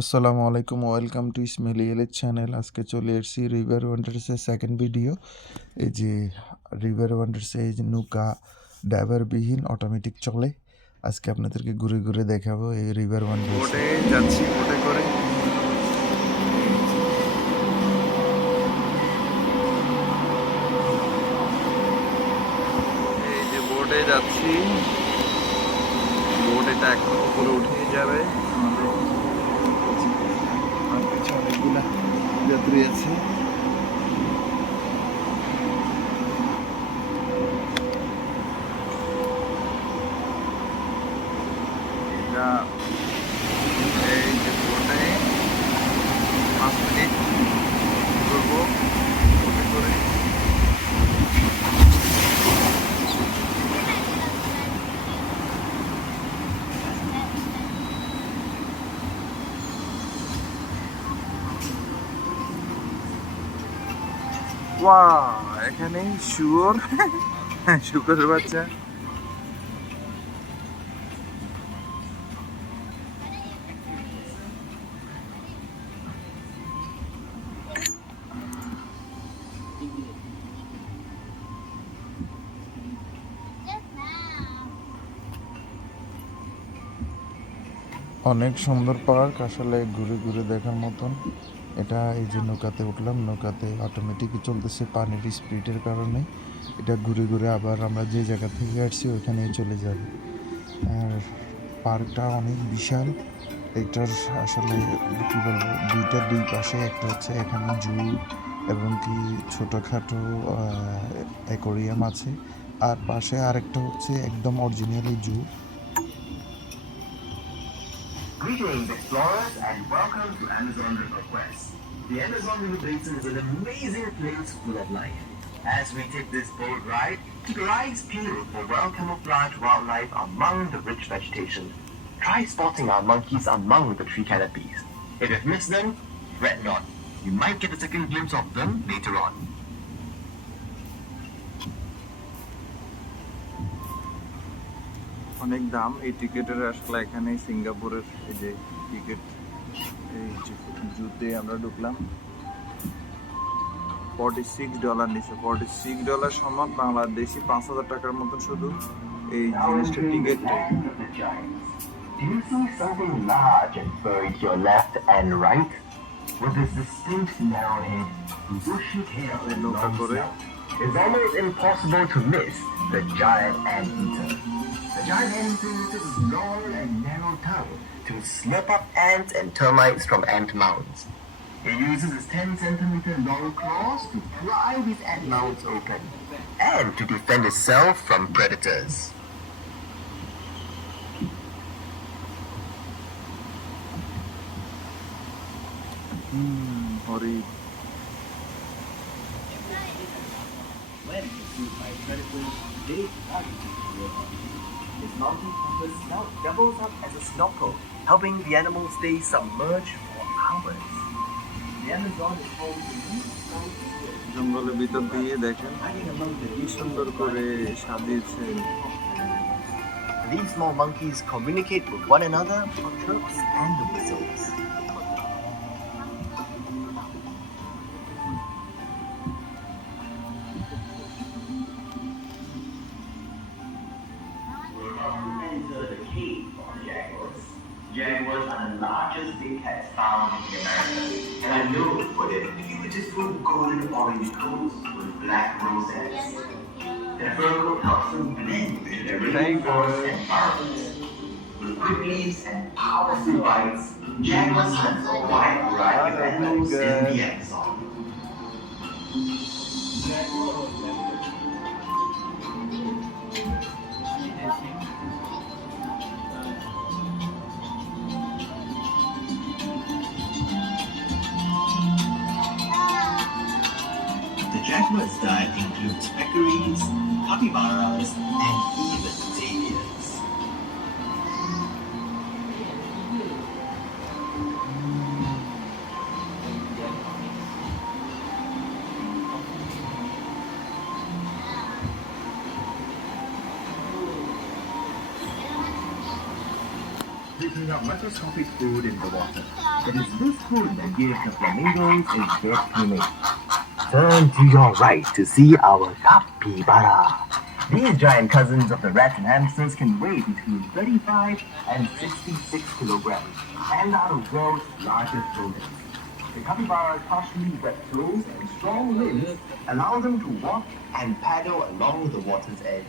আসসালামু আলাইকুম, welcome to Ismail এলের চ্যানেল। আজকে চলে এসেছি রিভার ওয়ান্ডার্সের সেকেন্ড ভিডিও এই যে রিভার ওয়ান্ডার্সে এই যে নৌকা ড্রাইভারবিহীন অটোমেটিক চলে। আজকে আপনাদেরকে ঘুরে ঘুরে দেখাবো এই রিভার ওয়ান্ডার্স। যাচ্ছি, বোটে করে। এই যে বোটে যাচ্ছি। বোট এটা এখন উপরে উঠে যাবে। আমাদের যাত্রী আছে এটা এই যে বোটে পাঁচ মিনিট ঘুরবো বোটে করে ওয়া এখানে শুয়োর। শুকরের বাচ্চা। অনেক সুন্দর পার্ক আসলে ঘুরে ঘুরে দেখার মতন। এটা এই যে নৌকাতে উঠলাম, নৌকাতে অটোমেটিকই চলতেছে পানির স্পিডের কারণে। এটা ঘুরে ঘুরে আবার আমরা যে জায়গা থেকে আসছি ওখানেই চলে যাবে। আর পার্কটা অনেক বিশাল। এটার আসলে কী বলব, দুইটা দুই পাশে, একটা হচ্ছে এখানে জু এবং কি ছোটোখাটো অ্যাকোরিয়াম আছে। আর পাশে আরেকটা হচ্ছে একদম originally zoo. Greetings, explorers, and welcome to Amazon River Quest. The Amazon River Basin is an amazing place full of life. As we take this boat ride, keep your eyes peeled for well-camouflaged wildlife among the rich vegetation. Try spotting our monkeys among the tree canopies. If you've missed them, fret not. You might get a second glimpse of them later on. অনেক দাম। এই টিকিটের আসলে এখানে সিঙ্গাপুরের এই যে ticket এই জুতে আমরা ঢুকলাম। ফর্টি সিক্স ডলার নিচ্ছে ফর্টি সিক্স ডলার সমান বাংলাদেশি পাঁচ হাজার টাকার মতন শুধু এই জিনিসটার টিকিটটাই End of it's almost impossible to miss the giant anteater. The giant anteater uses its long and narrow tongue to slurp up ants and termites from ant mounds. It uses its 10 centimeter long claws to pry these ant mounds open and to defend itself from predators. Hmm, horrible. when pursued by predators, they target the water. Its mountain compass now doubles up as a snorkel, helping the animal stay submerged for hours. The Amazon is home to these giant seals, জঙ্গলের ভিতর দিয়ে দেখেন hiding among the কি সুন্দর করে সাজিয়েছে These small monkeys communicate with one another on chirps and whistles. Jaguars. Are the largest big cats found in America and are known for their beautiful golden orange coats with black rosettes. Their fur coat helps them blend with the rainforest and forests. With quick leaps and powerful bites, jaguars hunt a wide variety of animals in the Amazon. Jaguar's diet includes peccaries, capybaras, and even tapirs. Putting up microscopic food in the water. It is this food that gives the flamingos its red plumage. Turn to your right to see our capybara. These giant cousins of the rats and hamsters can weigh between 35 and 66 kilograms and are the world's largest rodents. The capybara's partially webbed toes and strong limbs allow them to walk and paddle along the water's edge.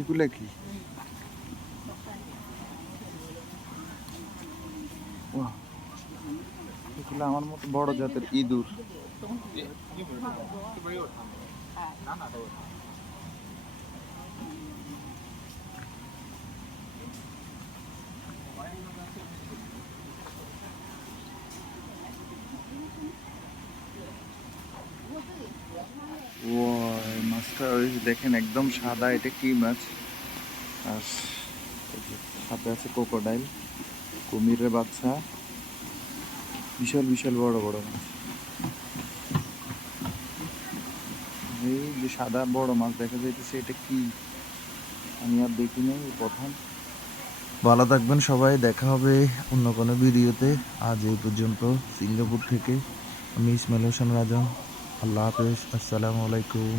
এগুলো কি? এগুলো আমার মতো বড় জাতের ইঁদুর। ওই দেখেন একদম সাদা, এটা কি মাছ? আর সাথে আছে ক্রোকোডাইল কুমিরের বাচ্চা। বিশাল বিশাল বড় বড় মাছ। এই যে সাদা, বড় মাছ দেখা যাইতেছে, এটা কি? আমি আর দেখি নাই প্রথম। ভালো থাকবেন সবাই, দেখা হবে অন্য কোনো ভিডিওতে। আজ এই পর্যন্ত, সিঙ্গাপুর থেকে আমি ইসমাইল হোসেন রাজন। আল্লাহ হাফেজ, আসসালামু আলাইকুম।